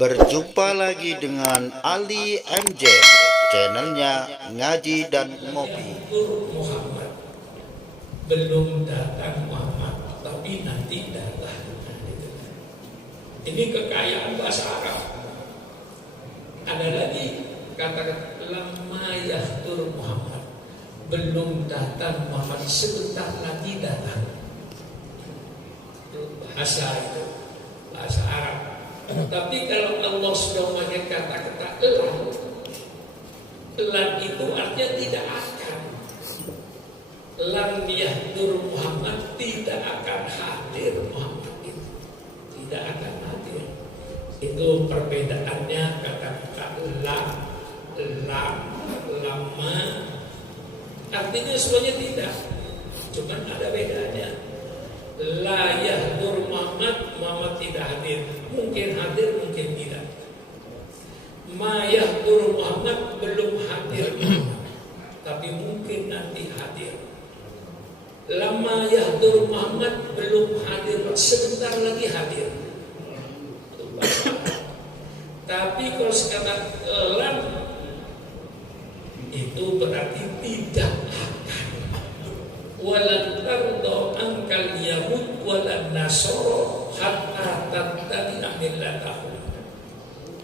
Berjumpa lagi dengan Ali MJ, channelnya Ngaji dan Ngopi. Muhammad belum datang Muhammad, tapi nanti datang. Ini kekayaan bahasa Arab. Ada lagi kata lama yahtur Muhammad, belum datang Muhammad, sebentar lagi datang. Bahasa itu bahasa Arab. Tapi kalau Allah sudah memakai kata-kata elan itu artinya tidak akan. Lam yahdur Muhammad, tidak akan hadir Muhammad itu. Tidak akan hadir. Itu perbedaannya kata-kata lama. Artinya semuanya tidak. Cuman ada bedanya. La yahdur Muhammad, Muhammad tidak hadir. Mungkin hadir, mungkin tidak. Ma yahdur Muhammad, belum hadir Muhammad, tapi mungkin nanti hadir. Lama yahdur Muhammad, belum hadir, sebentar lagi hadir. Tapi kalau sekarang lam, itu berarti tidak akan. Walan tardo angkal yahud walan nasoro hatta tattabi'a millatahu.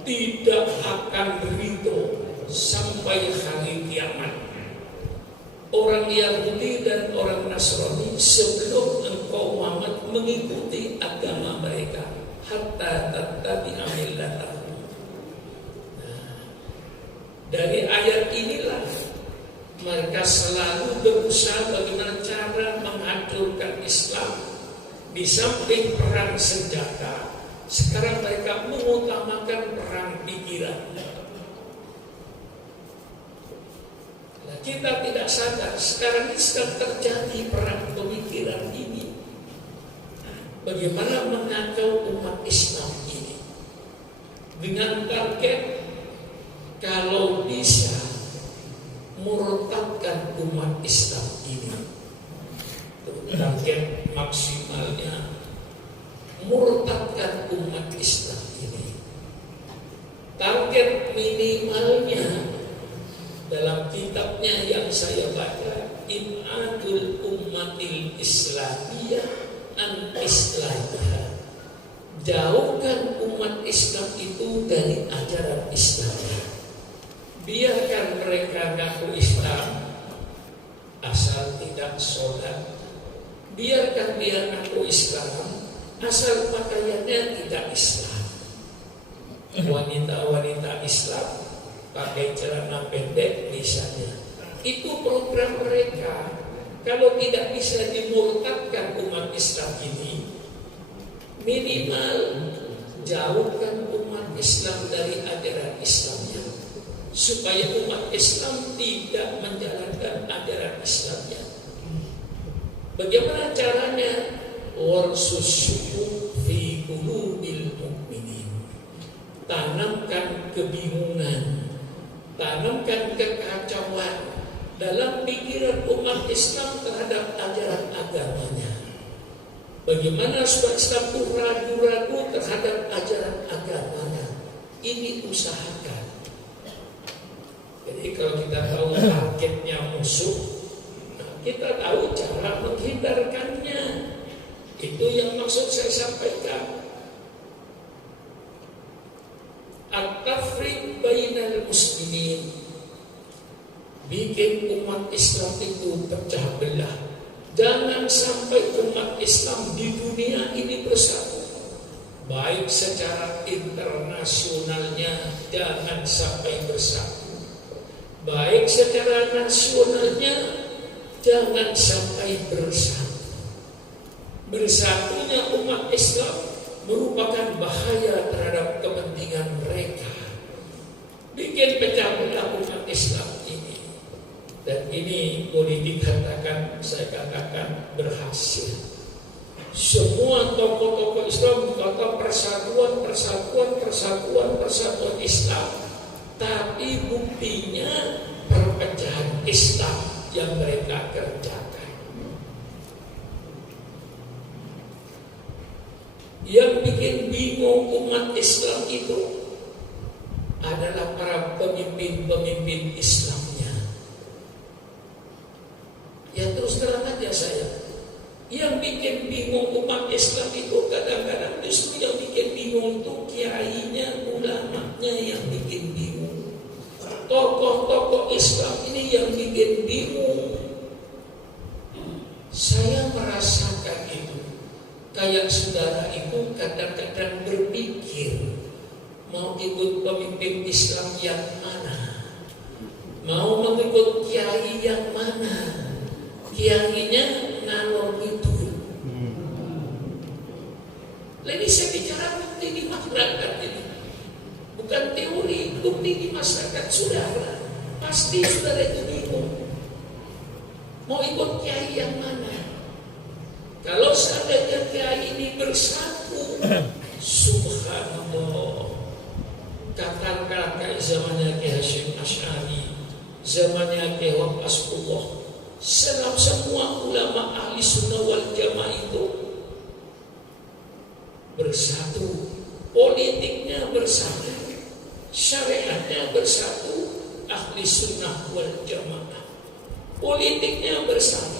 Tidak akan ridho sampai hari kiamat orang Yahudi dan orang Nasrani sebelum engkau Muhammad mengikuti agama mereka, hatta tattabi'a millatahu. Dari ayat inilah mereka selalu berusaha bagaimana cara menghancurkan Islam. Di samping perang senjata, sekarang mereka mengutamakan perang pikiran. Nah, kita tidak sadar sekarang ini sedang terjadi perang pemikiran ini. Bagaimana mengacau umat Islam ini dengan target kalau bisa murtadkan umat Islam ini. Target maksimalnya murtadkan umat Islam ini. Target minimalnya dalam kitabnya yang saya baca, In'adul Ummatil Islamiyah an Islamiyah, jauhkan umat Islam itu dari ajaran Islamnya. Biarkan mereka ngaku Islam asal tidak sholat. Biarkan dia ngaku Islam asal pakaiannya tidak Islam. Wanita-wanita Islam pakai celana pendek misalnya. Itu program mereka. Kalau tidak bisa dimurtadkan umat Islam ini, minimal jauhkan umat Islam dari ajaran Islamnya, supaya umat Islam tidak menjalankan ajaran Islamnya. Bagaimana caranya? Warsusyuku fi qulubil mu'minin. Tanamkan kebingungan, tanamkan kekacauan dalam pikiran umat Islam terhadap ajaran agamanya. Bagaimana supaya Islam itu ragu-ragu terhadap ajaran agamanya? Ini usahakan. Jadi kalau kita tahu targetnya musuh, kita tahu cara menghindarkannya. Itu yang maksud saya sampaikan. At-tafriq bainal muslimin, bikin umat Islam itu pecah belah. Jangan sampai umat Islam di dunia ini bersatu. Baik secara internasionalnya, jangan sampai bersatu. Baik secara nasionalnya, jangan sampai bersatu. Bersatunya umat Islam merupakan bahaya terhadap kepentingan mereka. Bikin pecah belah umat Islam ini. Dan ini boleh dikatakan, saya katakan berhasil. Semua tokoh-tokoh Islam berkata persatuan Islam. Tapi buktinya perpecahan Islam yang mereka kerjakan. Yang bikin bingung umat Islam itu adalah para pemimpin-pemimpin Islamnya. Ya terus terang aja saya, yang bikin bingung umat Islam itu kadang-kadang justru yang bikin bingung itu kiainya, ulamanya yang bikin bingung. Tokoh-tokoh Islam ini yang bikin bingung. Saya merasakan itu. Kayak saudara itu kadang-kadang berpikir mau ikut pemimpin Islam yang mana, mau mengikut kiai yang mana. Kiainya ngalor itu. Ini saya bicara bukti di masyarakat ini, bukan teori, bukti di masyarakat. Saudara pasti saudara itu bingung mau ikut kiai yang mana. Kalau seandainya kiai ini bersatu, subhanallah, katakan kayak zamannya Kiai Hasyim Asy'ari, zamannya Kiai Asqullah, semua ulama ahli sunnah wal jamaah itu bersatu, politiknya bersatu, syariatnya bersatu, ahli sunnah wal jamaah, politiknya bersatu.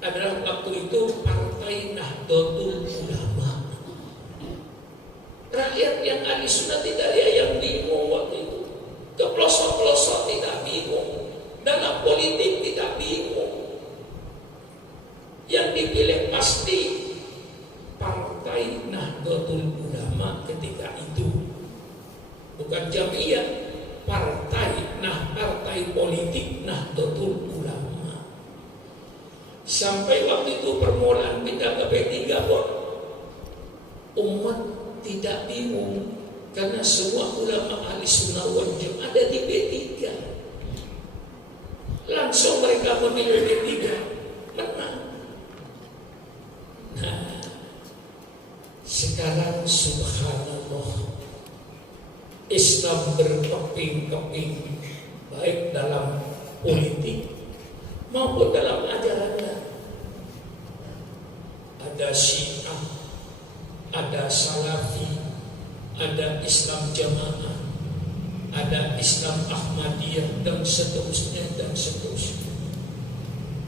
Adalah waktu itu Partai Nahdlatul Ulama. Rakyat yang ahli sunnah tidak ada yang bingung waktu itu. Ke pelosok-pelosok tidak bingung. Dalam politik tidak bingung. Yang dipilih pasti Partai Nahdlatul Ulama ketika itu. Bukan Jamiah, partai politik Nahdlatul Ulama. Sampai waktu itu permulaan pindah ke P3 pun umat tidak bingung karena semua ulama ahli sunnah wal jamaah ada di P3. Langsung mereka memilih P3, menang. Nah, sekarang subhanallah, Islam berkeping-keping baik dalam politik maupun dalam ajarannya. Ada Syiah, ada Salafi, ada Islam Jamaah, ada Islam Ahmadiyah, dan seterusnya dan seterusnya.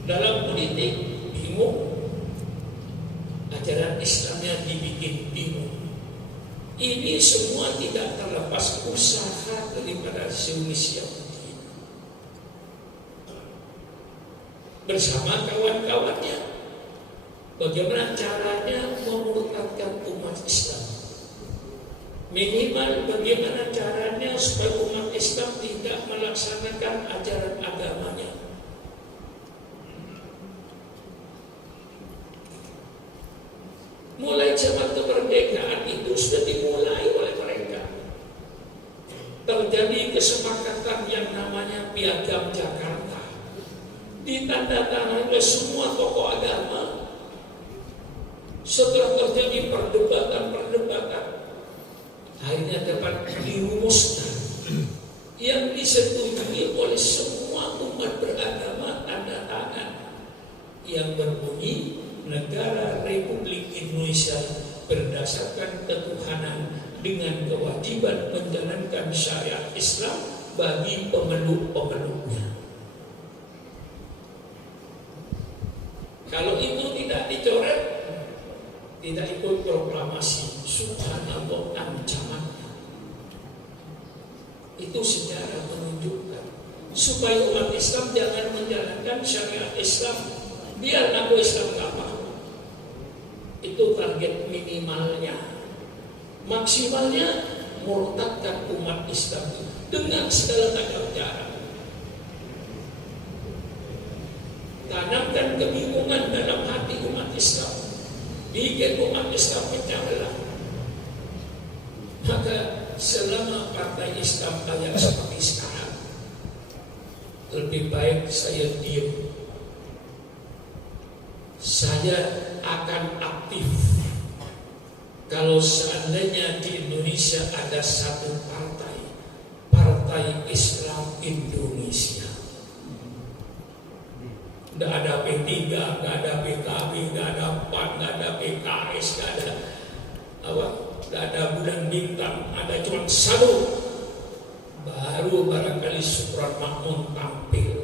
Dalam politik bingung, ajaran Islamnya dibikin bingung. Ini semua tidak terlepas usaha daripada Zionis Yahudi bersama kawan-kawannya. Bagaimana caranya memurtadkan umat Islam? Minimal bagaimana caranya supaya umat Islam tidak melaksanakan ajaran agamanya. Mulai zaman kemerdekaan itu sudah dimulai oleh mereka. Terjadi kesepakatan yang namanya Piagam Jakarta. Ditandatangani oleh semua tokoh agama. Setelah terjadi perdebatan, akhirnya dapat dirumuskan yang disetujui oleh semua umat beragama, tanda tangan, yang berbunyi Negara Republik Indonesia berdasarkan ketuhanan dengan kewajiban menjalankan syariat Islam bagi pemeluk-pemeluknya. Kalau itu tidak dicoret, tidak ikut proklamasi, subhanallah ancamannya. Itu sejarah menunjukkan supaya umat Islam jangan menjalankan syariat Islam, biar aku Islam apa. Itu target minimalnya. Maksimalnya murtadkan umat Islam dengan segala macam cara. Tanamkan kebingungan dalam hati umat Islam, bikin umat Islam pecah belah. Maka selama partai Islam kayak seperti sekarang, lebih baik saya diam. Saya akan aktif kalau seandainya di Indonesia ada satu partai, Partai Islam Indonesia. Tidak ada P3, tidak ada PKB, tidak ada PAN, tidak ada PKS, tidak ada Bulan Bintang, ada cuma satu baru barangkali Supran Makmun tampil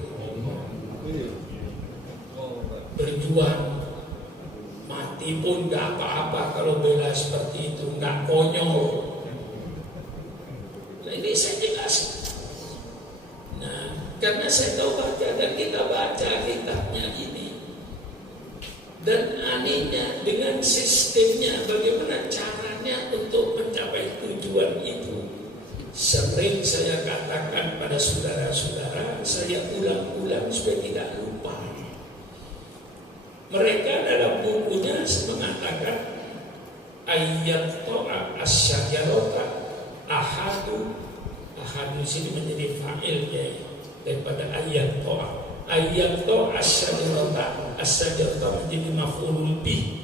berjuang. Mati pun gak apa-apa kalau bela seperti itu, gak konyol. Nah, ini saya jelaskan. Nah, karena saya tahu baca dan kita baca kitabnya ini, dan anehnya dengan sistemnya, bagaimana caranya untuk mencapai tujuan itu. Sering saya katakan pada saudara-saudara, saya ulang-ulang supaya tidak lupa. Mereka dalam bukunya mengatakan ayat to'a asyajarota ahadu sini menjadi fa'il ya, daripada ayat to'a asyajarota menjadi maf'ulun bih.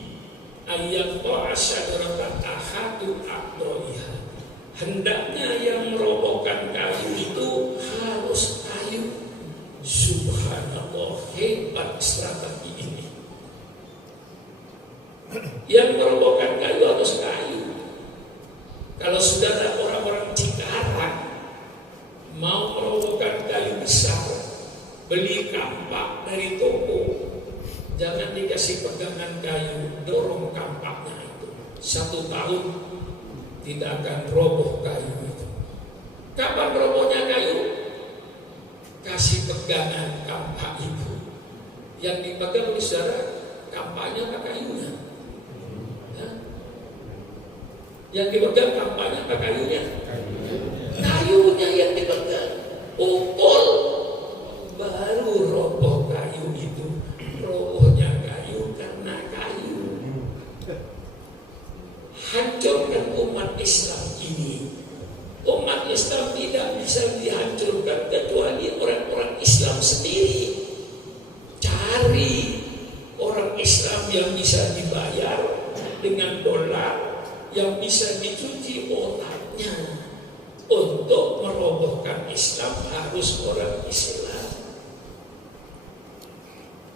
Ayat to'a asyajarota ahadu akroiha, hendaknya yang merobohkan kayu itu harus kayu. Subhanallah, hebat strategi ini. Yang merobohkan kayu harus kayu. Kalau saudara orang-orang Cikarang mau merobohkan kayu besar, beli kampak dari toko, jangan dikasih pegangan kayu, dorong kampaknya itu. 1 tahun tidak akan roboh kayu itu. Kapan robohnya kayu? Kasih pegangan kampak itu. Yang dipegang oleh saudara kampaknya apa kayunya? Yang dipegang kampaknya apa kayunya? Kayunya yang dipegang. Pukul baru roboh kayu itu. Robohnya kayu karena kayu. Hancurkan umat Islam ini. Umat Islam tidak bisa dihancurkan kecuali orang-orang Islam sendiri. Cari orang Islam yang bisa dibayar dengan dolar, yang bisa dicuci otaknya. Untuk merobohkan Islam harus orang Islam.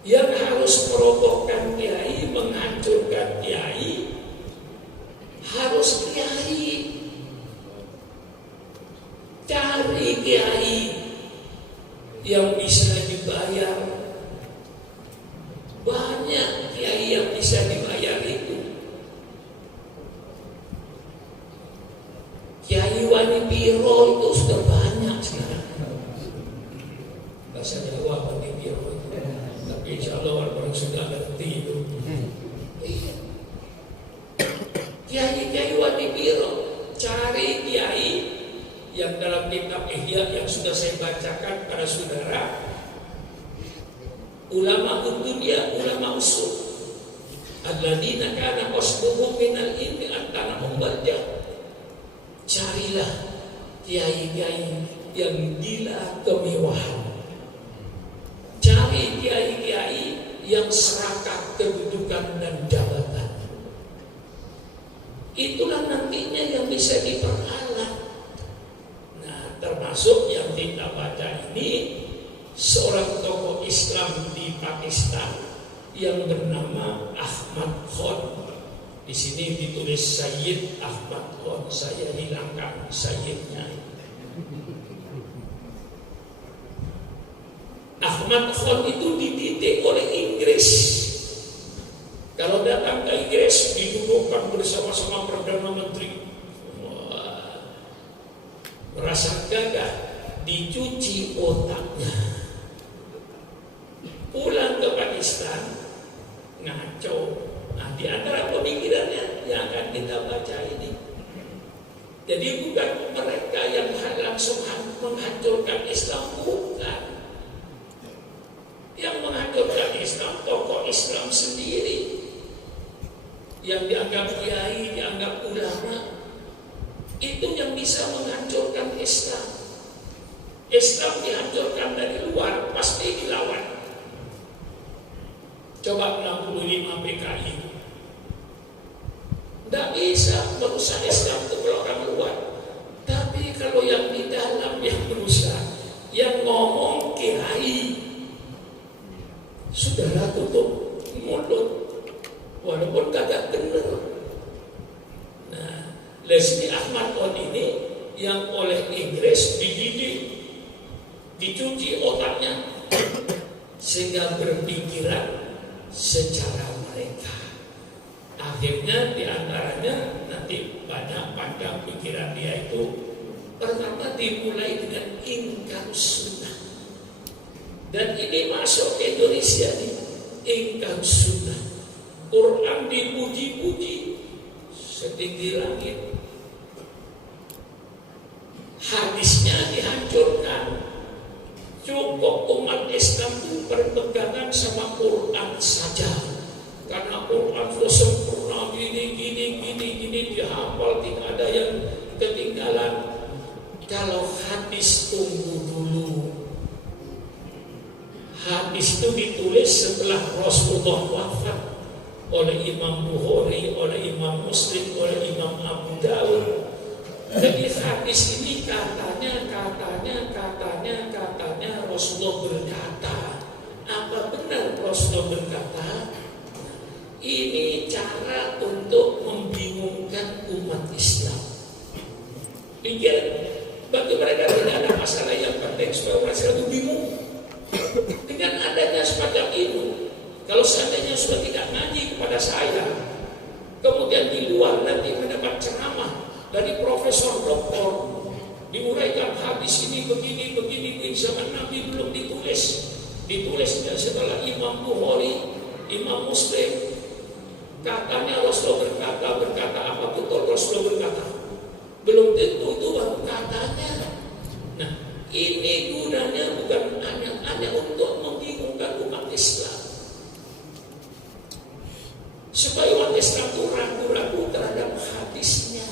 Yang harus merobohkan kiai, menghancurkan kiai, harus kiai. Cari kiai yang bisa dibayar. Banyak kiai yang bisa dibayar itu. Kiai Wani Biro itu sudah banyak sekarang. Bahasa Jawa Wani Biro itu. Tapi insya Allah orang sudah ngerti itu. Kiai Wani Biro, cari kiai yang dalam kitab Ihya yang sudah saya bacakan pada saudara, ulama dunia, ulama usul, alladzina kana qasduhum minal ilmi an-tanahum baljah. Carilah kiai-kiai yang gila kemewahan. Cari kiai-kiai yang serakah kedudukan dan jabatan. Itulah nantinya yang bisa diperalat. Nah, termasuk yang kita baca ini, seorang tokoh Islam di Pakistan yang bernama Ahmad Khan. Di sini ditulis Sayyid Ahmad Khan, saya hilangkan Sayyidnya. Ahmad Khan itu dididik oleh Inggris. Kalau datang ke Inggris didudukkan bersama-sama Perdana Menteri. Wah, merasa gagah, dicuci otaknya. Pulang ke Pakistan, ngaco. Nah, di antara pemikirannya yang akan kita baca ini. Jadi bukan mereka yang langsung menghancurkan Islam, bukan. Yang menghancurkan Islam, tokoh Islam sendiri. Yang dianggap kiai, dianggap ulama. Itu yang bisa menghancurkan Islam. Islam dihancurkan dari luar, pasti dilawan. Coba 65 PKI. Tidak bisa merusak Islam itu kalau orang luar. Tapi kalau yang di dalam yang merusak, yang ngomong kiai, sudahlah tutup mulut, walaupun kagak benar. Nah, Lesmi Ahmad Khan ini yang oleh Inggris dididik, dicuci otaknya sehingga berpikiran secara mereka. Akhirnya diantaranya nanti banyak pada pikiran dia itu pertama dimulai dengan ingkar sunnah, dan ini masuk ke Indonesia nih, ingkar sunnah. Quran dipuji-puji setinggi langit, hadisnya dihancurkan. Cukup umat Islam itu berpegangan sama Quran saja, karena Quran sudah sempurna, gini dihafal, tidak ada yang ketinggalan. Kalau hadis tunggu dulu. Hadis itu ditulis setelah Rasulullah wafat oleh Imam Bukhari, oleh Imam Muslim, oleh Imam Abu Dawud. Jadi hadis ini katanya Rasulullah berkata. Apa benar Rasulullah berkata? Ini cara untuk membingungkan umat Islam. Pikir, bagi mereka tidak ada masalah yang penting supaya umat Islam itu bingung. Dengan adanya semacam itu, kalau seandainya sudah tidak ngaji kepada saya, kemudian di luar nanti mendapat ceramah dari profesor doktor, diuraikan hadis ini begini di zaman Nabi belum ditulisnya setelah Imam Bukhari, Imam Muslim. Katanya Rasulullah berkata apa betul Rasulullah berkata? Belum tentu itu baru katanya. Nah, ini gunanya bukan hanya untuk membingungkan umat Islam, supaya umat Islam itu ragu-ragu terhadap hadisnya,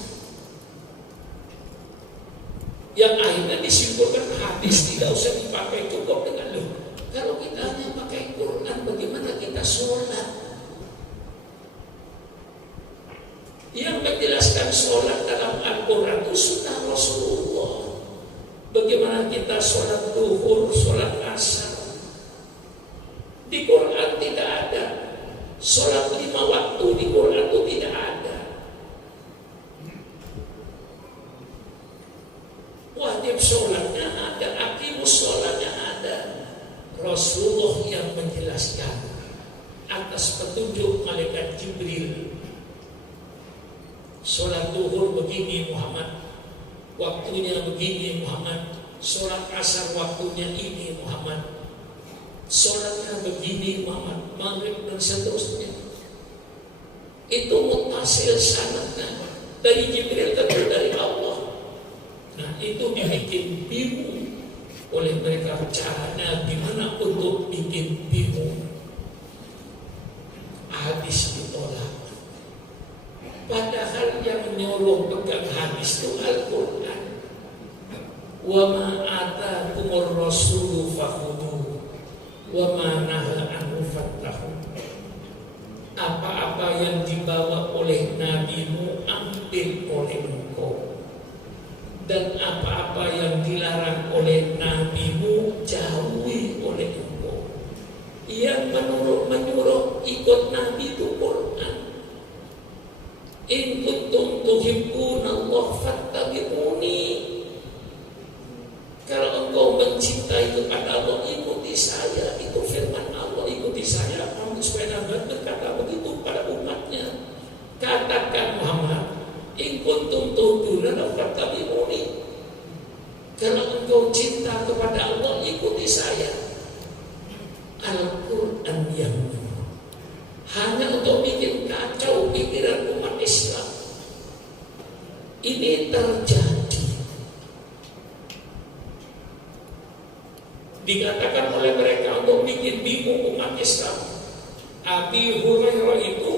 yang akhirnya disimpulkan hadis tidak usah dipakai, cukup dengan loh. Kalau kita hanya pakai Quran, bagaimana kita sholat? Yang menjelaskan sholat dalam Al-Quran itu sunnah Rasulullah. Bagaimana kita sholat duhur, sholat asar? Di Quran tidak ada. Sholat 5 waktu di Quran itu tidak ada. Wajib sholatnya ada, aqimus sholatnya ada. Rasulullah yang menjelaskan atas petunjuk malaikat Jibril. Sholat duhur begini Muhammad, waktunya begini Muhammad. Sholat asar waktunya ini Muhammad. Sholatnya begini Muhammad, maghrib dan seterusnya. Itu mutasil sanadnya dari Jibril tentu dari Allah. Nah, itu dibikin bingung oleh mereka. Caranya gimana untuk bikin bingung? Hadis ditolak. Padahal yang menyuruh pegang hadis itu Al-Quran. Wa ma atakumur rasulu fakhudhu wa ma naha anhu fattahu. Apa-apa yang dibawa oleh nabimu ambil oleh engkau, dan apa-apa yang dilarang oleh nabimu jauhi oleh engkau. Yang menyuruh ikut nabi itu Quran. In kuntum tuhibbuna Allah fattabi'uni. Kalau engkau mencintai kepada Allah, ikuti saya. Itu firman Allah, ikuti saya. Muhammad SAW berkata begitu pada umatnya. Katakan Muhammad, in kuntum tuhibbuna Allah fattabi'uni. Kalau engkau cinta kepada Allah, ikuti saya. Al-Quran yang hanya untuk bikin kacau pikiran umat Islam. Ini terjadi. Dikatakan oleh mereka untuk bikin bingung umat Islam. Abi Hurairah itu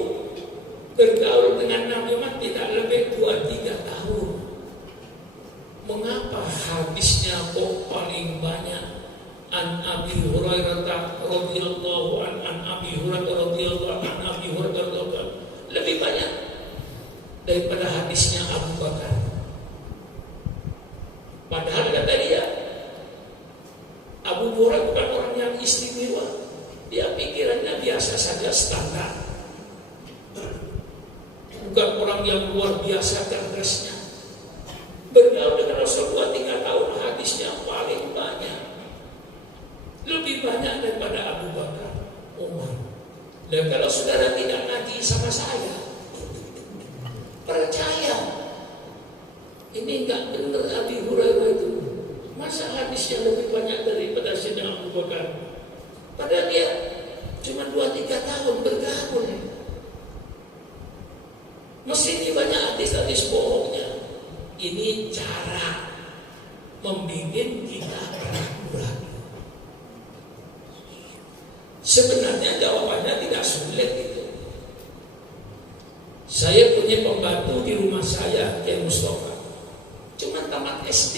bergaul dengan Nabi Muhammad tidak lebih 2-3 tahun. Mengapa hadisnya kok paling banyak? An Abi Hurairah radhiyallahu an Abi Hurairah radhiyallahu an Abi Hurairah radhiyallahu, lebih banyak daripada hadisnya Abu Bakar. Padahal kata dia, Abu Hurairah bukan orang yang istimewa. Dia pikirannya biasa saja, standar. Bukan orang yang luar biasa cerdasnya. Bergaul dengan Dan kalau saudara tidak ngaji sama saya, percaya ini enggak benar Abi Hurairah itu. Masa hadisnya lebih banyak daripada Sayyidina Abu Bakar? Padahal dia cuma 2-3 tahun bergabung. Mesti banyak hadis-hadis bohongnya. Ini cara membimbing kita ragu-ragu. Sebenarnya jawabannya tidak sulit itu. Saya punya pembantu di rumah saya, Kiai Mustafa. Cuma tamat SD.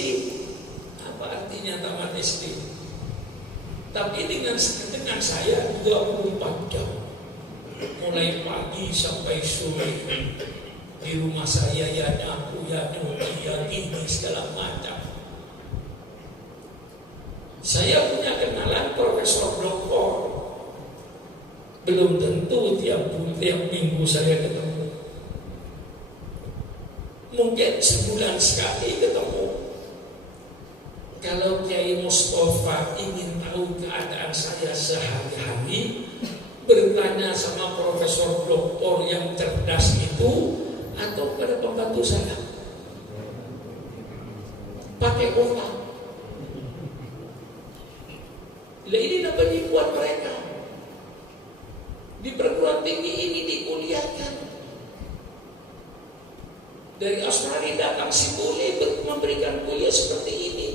Apa artinya tamat SD? Tapi dengan saya 24 jam. Mulai pagi sampai sore. Di rumah saya ya nyapu, ya nyuci, ya gini segala macam. Saya punya kenalan profesor doktor. Belum tentu tiap minggu saya ketemu. Mungkin sebulan sekali ketemu. Kalau Kiai Mustafa ingin tahu keadaan saya sehari-hari, bertanya sama profesor doktor yang cerdas itu atau pada pembantu saya. Pakai otak. Lah ini dapat dibuat mereka. Di perguruan tinggi ini dikuliahkan. Dari Australia datang si Bule memberikan kuliah seperti ini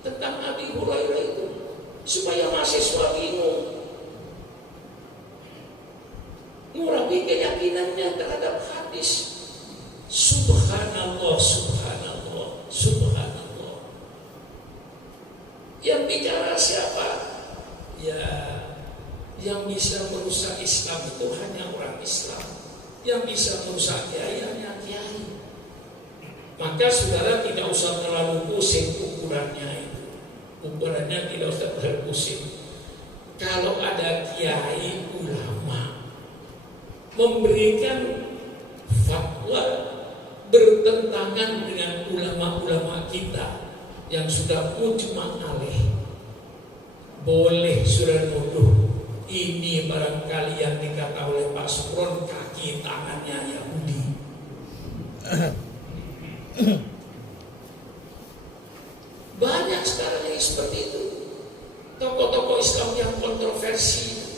tentang Abi Hurairah itu supaya mahasiswa bingung, ngurapi keyakinannya terhadap hadis. Subhanallah, subhanallah, subhanallah. Yang bicara siapa? Ya, yang bisa merusak Islam itu hanya orang Islam. Yang bisa merusak kiai hanya kiai. Maka saudara tidak usah terlalu pusing ukurannya itu. Ukurannya tidak usah terlalu pusing. Kalau ada kiai ulama memberikan fatwa bertentangan dengan ulama-ulama kita yang sudah mujma' alaih, boleh saudara nuduh ini barangkali yang dikata oleh Pak Supron kaki tangannya Yahudi. Banyak sekarang yang seperti itu. Tokoh-tokoh Islam yang kontroversi.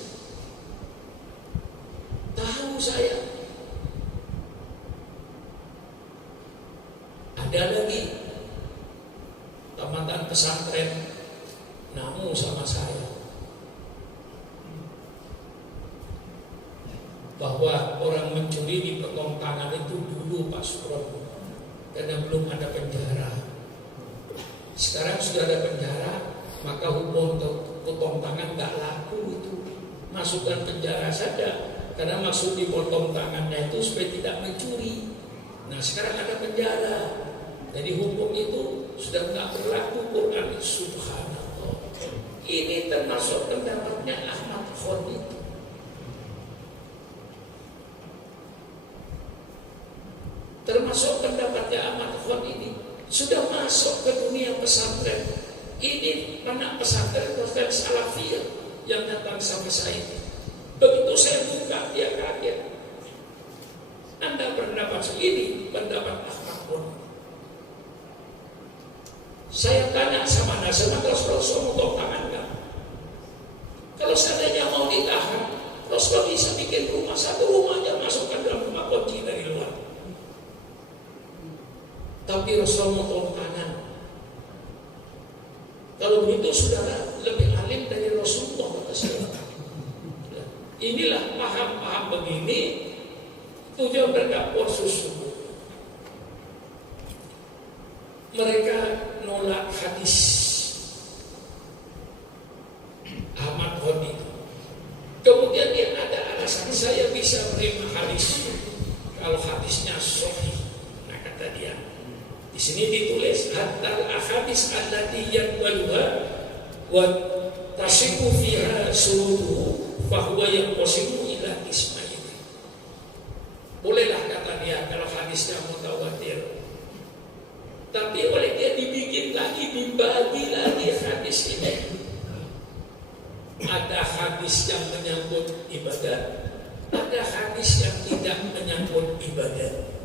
Tahu saya. Ada lagi tamatan pesantren namu sama saya bahwa orang mencuri di pertontangan itu dulu Pak Supron, karena belum ada penjara. Sekarang sudah ada penjara, maka hukum potong tangan nggak laku itu, masukkan penjara saja. Karena maksud di potong tangannya itu supaya tidak mencuri. Nah sekarang ada penjara, jadi hukum itu sudah nggak berlaku. Quran subhanallah. Ini termasuk pendapatnya Ahmad Khoni. Termasuk pendapatnya Ahmad Khoni ini. Sudah masuk ke dunia pesantren. Ini anak pesantren Salafiyah yang datang sama saya. Begitu saya buka, dia kaget. Anda berpendapat segini, pendapat Ahmad Khoni. Saya tanya sama Nasrullah, Rasulullah mau tolong tangan enggak? Kalau seandainya mau ditahan, Rasulullah bisa bikin rumah, satu rumah aja masukkan dalam rumah kunci dari luar. Tapi Rasulullah mau tolong tangan. Kalau begitu saudara lebih alim dari Rasulullah kata saya. Inilah paham-paham begini tujuan berdakwah sesungguhnya. Mereka nolak hadis Ahmad Khoni. Kemudian dia ada alasan saya bisa menerima hadis kalau hadisnya sahih. Nah kata dia, di sini ditulis hatta al-hadis allati yaqbaluha wa tasiku fiha suruhu fahuwa yanqasimu ila qismain. Bolehlah kata dia kalau hadisnya mutawatir. Tapi oleh dia dibikin lagi, dibagi lagi hadis ini. Ada hadis yang menyangkut ibadat, ada hadis yang tidak menyangkut ibadah.